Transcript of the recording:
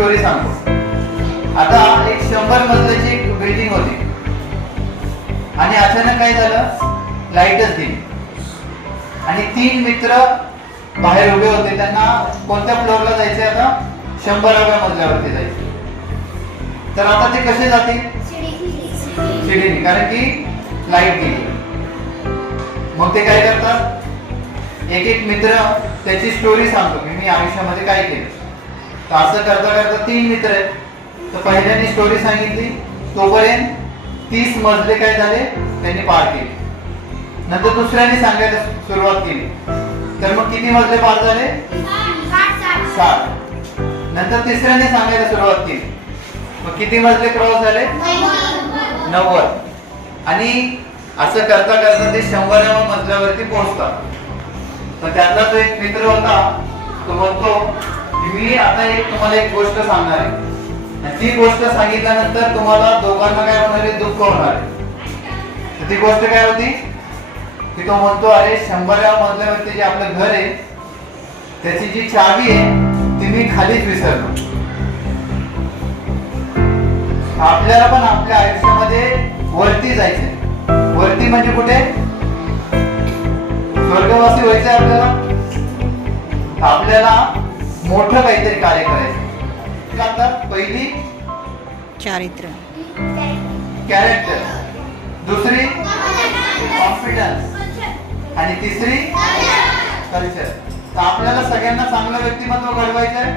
Story सांगतो. आता एक 100 मजल्याची एक बिल्डिंग होती आणि अचानक काय झालं, लाईटच गेली आणि 3 मित्र बाहेर उभे होते. त्यांना कोणत्या फ्लोअरला जायचे, आता 100व्या मजल्यावरती जायचे. तर आता ते कसे जातील, शिडीने, कारण की लाईट गेली. मग ते काय करतात, एक एक मित्र त्याची स्टोरी सांगतो की मी आयुष्यामध्ये काय केलं. तर असं करता करता 3 मित्र आहेत. तर पहिल्याने स्टोरी सांगितली, तोपर्यंत 30 मजले काय झाले त्यांनी पार केले. नंतर दुसऱ्याने सांगायला सुरुवात केली, तर मग किती मजले पार झाले, 60. नंतर तिसऱ्याने सांगायला सुरुवात केली, मग किती मजले क्रॉस झाले, 90. आणि असं करता करता ते 100व्या मजल्यावरती पोहोचतात. तर त्यातला जो एक मित्र होता तो म्हणतो की मी आता तुम्हाला एक गोष्ट सांगणार आहे आणि ती गोष्ट सांगितल्यानंतर तुम्हाला दोघांना काय होणार आहे, दुःख होणार आहे. तर ती गोष्ट काय होती की तो म्हणतो, अरे 100व्या मजल्यावरती जे आपलं घर आहे त्याची जी चावी आहे ती मी खालीच विसरलो. आपल्याला पण आपल्या आयुष्यामध्ये वरती जायचंय. वरती म्हणजे कुठे, स्वर्गवासी व्हायचंय आपल्याला. आपल्याला मोठं काहीतरी कार्य करायचं. आता पहिली चारित्र्य, कॅरेक्टर, दुसरी कॉन्फिडन्स आणि तिसरी कल्चर. तर आपल्याला सगळ्यांना चांगलं व्यक्तिमत्व घडवायचंय.